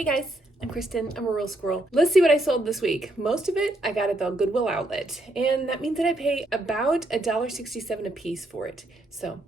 Hey guys, I'm Kristen. I'm a real squirrel. Let's see what I sold this week. Most of it I got at the Goodwill outlet, and that means that I pay about $1.67 a piece for it. So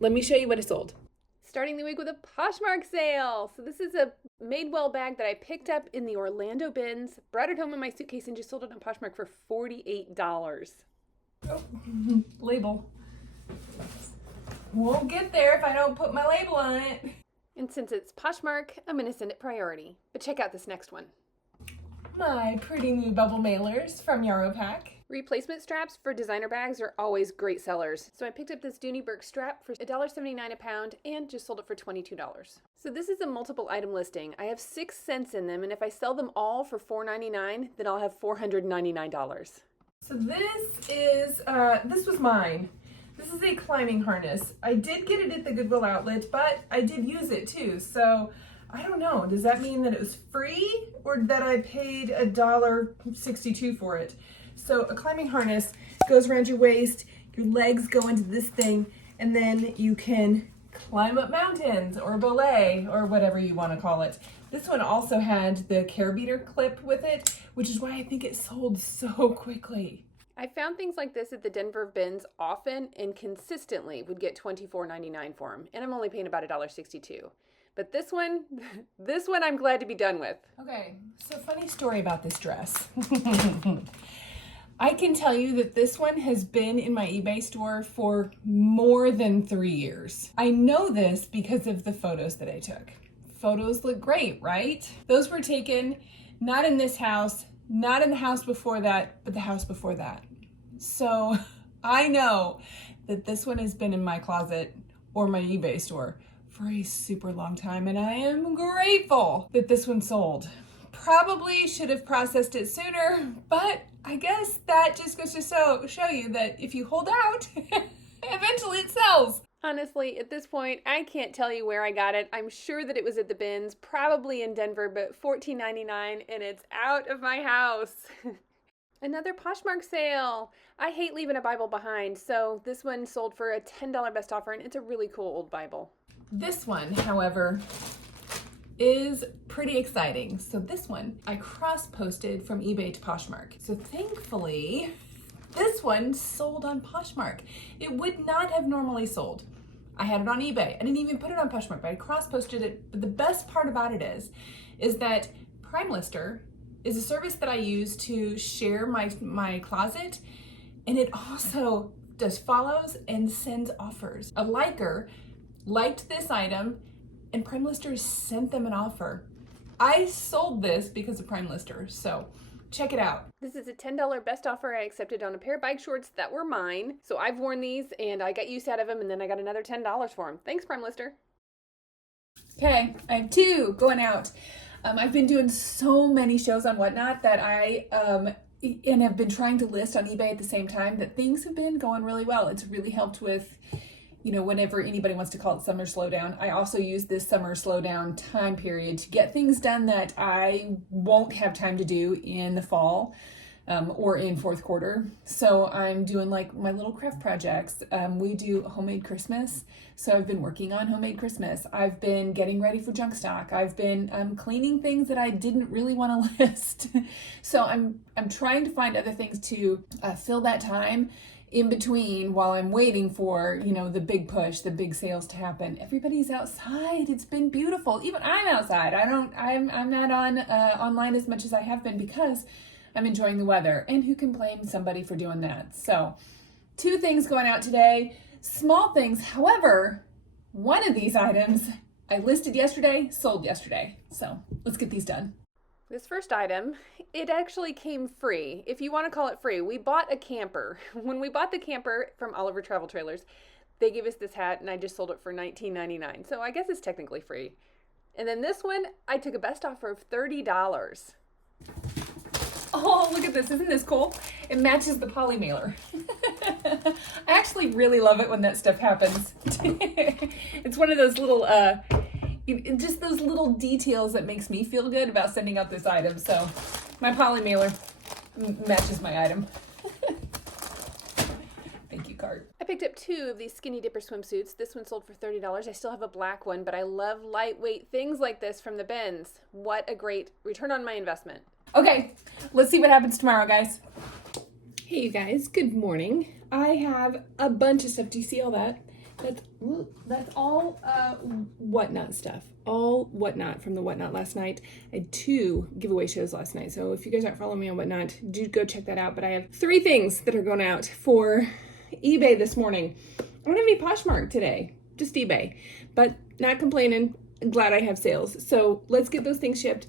let me show you what I sold. Starting the week with a Poshmark sale. So this is a Madewell bag that I picked up in the Orlando bins, brought it home in my suitcase, and just sold it on Poshmark for $48. Oh, label. Won't get there if I don't put my label on it. And since it's Poshmark, I'm going to send it priority. But check out this next one. My pretty new bubble mailers from JiaroPack. Replacement straps for designer bags are always great sellers. So I picked up this Dooney strap for $1.79 a pound and just sold it for $22. So this is a multiple item listing. I have 6 cents in them, and if I sell them all for $4.99, then I'll have $499. So this was mine. This is a climbing harness. I did get it at the Goodwill outlet, but I did use it too. So I don't know, does that mean that it was free or that I paid $1.62 for it? So a climbing harness goes around your waist, your legs go into this thing, and then you can climb up mountains or belay or whatever you want to call it. This one also had the carabiner clip with it, which is why I think it sold so quickly. I found things like this at the Denver bins often and consistently would get $24.99 for them, and I'm only paying about $1.62. But this one I'm glad to be done with. Okay, so funny story about this dress. I can tell you that this one has been in my eBay store for more than 3 years. I know this because of the photos that I took. Photos look great, right? Those were taken not in this house, not in the house before that, but the house before that. So I know that this one has been in my closet or my eBay store for a super long time, and I am grateful that this one sold. Probably should have processed it sooner, but I guess that just goes to show you that if you hold out, eventually it sells. Honestly, at this point, I can't tell you where I got it. I'm sure that it was at the bins, probably in Denver, but $14.99, and it's out of my house. Another Poshmark sale. I hate leaving a Bible behind, so this one sold for a $10 best offer, and it's a really cool old Bible. This one, however, is pretty exciting. So this one I cross-posted from eBay to Poshmark. So thankfully, this one sold on Poshmark. It would not have normally sold. I had it on eBay. I didn't even put it on Poshmark, but I cross-posted it. But the best part about it is that Primelister is a service that I use to share my closet, and it also does follows and sends offers. A liker liked this item, and Primelister sent them an offer. I sold this because of Primelister, so check it out. This is a $10 best offer I accepted on a pair of bike shorts that were mine. So I've worn these and I got use out of them, and then I got another $10 for them. Thanks, Primelister. Okay, I have 2 going out. I've been doing so many shows on Whatnot that I and have been trying to list on eBay at the same time that things have been going really well. It's really helped with, whenever anybody wants to call it summer slowdown. I also use this summer slowdown time period to get things done that I won't have time to do in the fall or in fourth quarter. So I'm doing like my little craft projects. We do homemade Christmas. So I've been working on homemade Christmas. I've been getting ready for junk stock. I've been cleaning things that I didn't really want to list. So I'm trying to find other things to fill that time in between while I'm waiting for, the big push, the big sales to happen. Everybody's outside. It's been beautiful. Even I'm outside. I'm not on online as much as I have been because I'm enjoying the weather. And who can blame somebody for doing that? So 2 things going out today. Small things. However, one of these items I listed yesterday, sold yesterday. So let's get these done. This first item, it actually came free, if you want to call it free. We bought a camper. When we bought the camper from Oliver Travel Trailers, they gave us this hat, and I just sold it for $19.99. So I guess it's technically free. And then this one, I took a best offer of $30. Oh, look at this. Isn't this cool? It matches the Polymailer. I actually really love it when that stuff happens. It's one of those little just those little details that makes me feel good about sending out this item. So my Polymailer matches my item. Thank you, card. I picked up 2 of these skinny dipper swimsuits. This one sold for $30. I still have a black one, but I love lightweight things like this from the bins. What a great return on my investment. Okay, let's see what happens tomorrow, guys. Hey you guys, good morning. I have a bunch of stuff. Do you see all that? That's all Whatnot stuff. All Whatnot from the Whatnot last night. I had 2 giveaway shows last night, so if you guys aren't following me on Whatnot, do go check that out. But I have 3 things that are going out for eBay this morning. I don't have any Poshmark today, just eBay, but not complaining. Glad I have sales. So let's get those things shipped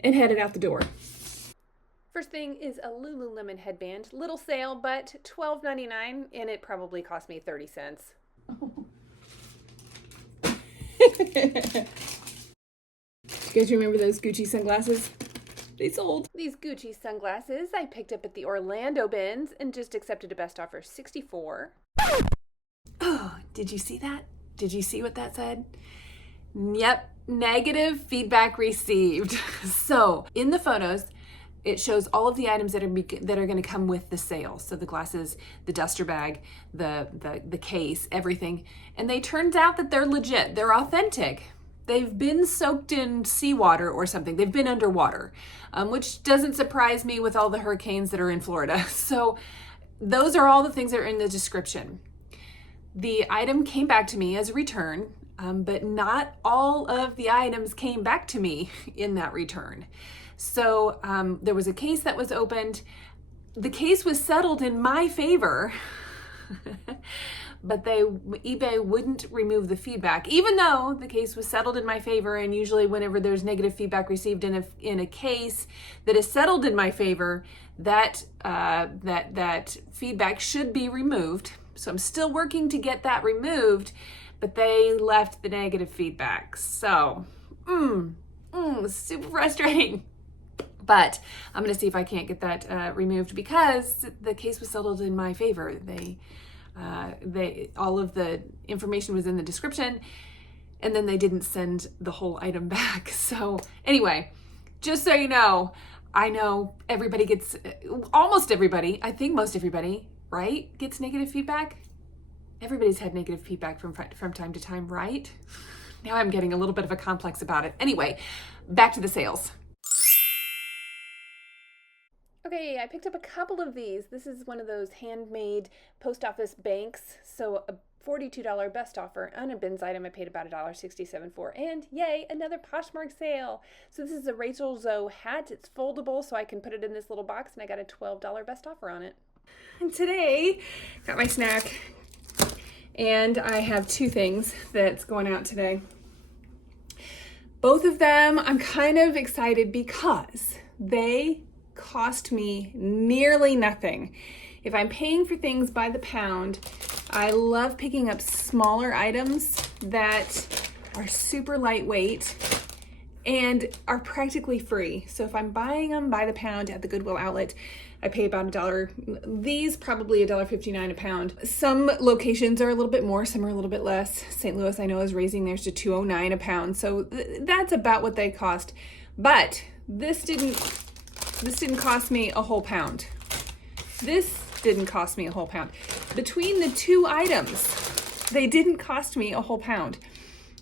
and headed out the door. First thing is a Lululemon headband. Little sale, but $12.99, and it probably cost me 30 cents. You guys remember those Gucci sunglasses? They sold. These Gucci sunglasses I picked up at the Orlando bins and just accepted a best offer, $64. Oh, did you see that? Did you see what that said? Yep, negative feedback received. So in the photos, it shows all of the items that are going to come with the sale. So the glasses, the duster bag, the case, everything. And they turns out that they're legit. They're authentic. They've been soaked in seawater or something. They've been underwater, which doesn't surprise me with all the hurricanes that are in Florida. So those are all the things that are in the description. The item came back to me as a return, but not all of the items came back to me in that return. So there was a case that was opened. The case was settled in my favor, but eBay wouldn't remove the feedback, even though the case was settled in my favor. And usually whenever there's negative feedback received in a case that is settled in my favor, that feedback should be removed. So I'm still working to get that removed, but they left the negative feedback. So, super frustrating. But I'm going to see if I can't get that removed because the case was settled in my favor. All of the information was in the description, and then they didn't send the whole item back. So anyway, just so you know, I know everybody gets, almost everybody, I think most everybody, right, gets negative feedback. Everybody's had negative feedback from time to time, right? Now I'm getting a little bit of a complex about it. Anyway, back to the sales. Okay, I picked up a couple of these. This is one of those handmade post office banks. So a $42 best offer on a bins item I paid about $1.67 for. And yay, another Poshmark sale. So this is a Rachel Zoe hat. It's foldable so I can put it in this little box, and I got a $12 best offer on it. And today, got my snack. And I have 2 things that's going out today. Both of them I'm kind of excited because they cost me nearly nothing. If I'm paying for things by the pound, I love picking up smaller items that are super lightweight and are practically free. So if I'm buying them by the pound at the Goodwill outlet, I pay about $1. These probably $1.59 a pound. Some locations are a little bit more, some are a little bit less. St. Louis, I know, is raising theirs to $2.09 a pound. So that's about what they cost. But this didn't cost me a whole pound. This didn't cost me a whole pound. Between the 2 items, they didn't cost me a whole pound.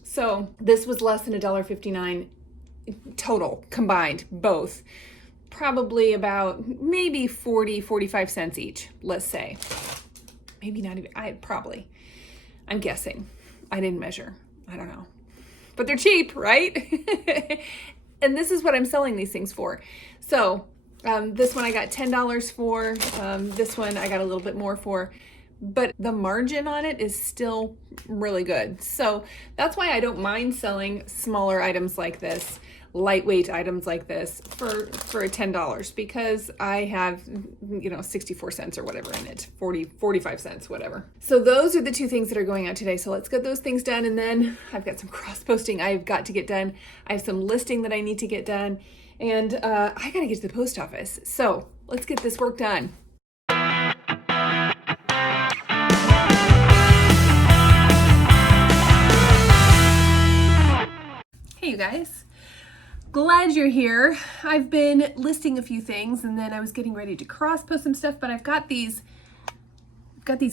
So this was less than $1.59 total, combined, both. Probably about maybe 45 cents each, let's say. Maybe not even, I'm guessing. I didn't measure, I don't know. But they're cheap, right? And this is what I'm selling these things for. So this one I got $10 for, this one I got a little bit more for, but the margin on it is still really good. So that's why I don't mind selling smaller items like this, lightweight items like this for $10, because I have, 64 cents or whatever in it, 45 cents, whatever. So those are the 2 things that are going out today. So let's get those things done. And then I've got some cross posting I've got to get done. I have some listing that I need to get done, and I got to get to the post office. So let's get this work done. Hey you guys. Glad you're here. I've been listing a few things, and then I was getting ready to cross post some stuff, but I've got these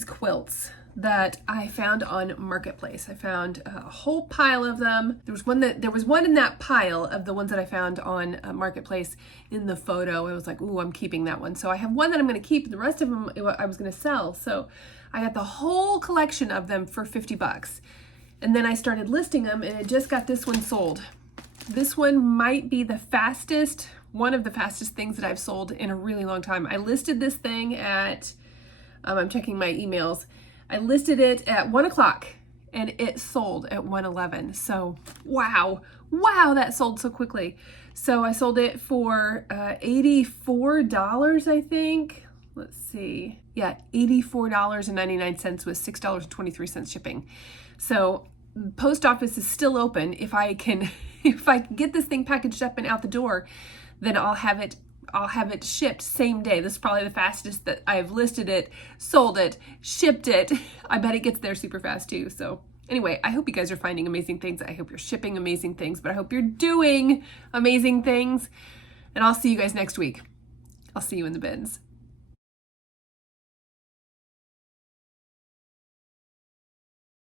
quilts that I found on Marketplace. I found a whole pile of them. There was one in that pile of the ones that I found on Marketplace in the photo. I was like, ooh, I'm keeping that one. So I have one that I'm going to keep, and the rest of them I was going to sell. So I got the whole collection of them for $50. And then I started listing them, and I just got this one sold. This one might be one of the fastest things that I've sold in a really long time. I listed this thing at, I'm checking my emails. I listed it at 1 o'clock and it sold at 1:11. So wow, that sold so quickly. So I sold it for $84, I think. Let's see. Yeah, $84.99 with $6.23 shipping. So post office is still open. If I can get this thing packaged up and out the door, then I'll have it shipped same day. This is probably the fastest that I've listed it, sold it, shipped it. I bet it gets there super fast too. So anyway, I hope you guys are finding amazing things. I hope you're shipping amazing things, but I hope you're doing amazing things. And I'll see you guys next week. I'll see you in the bins.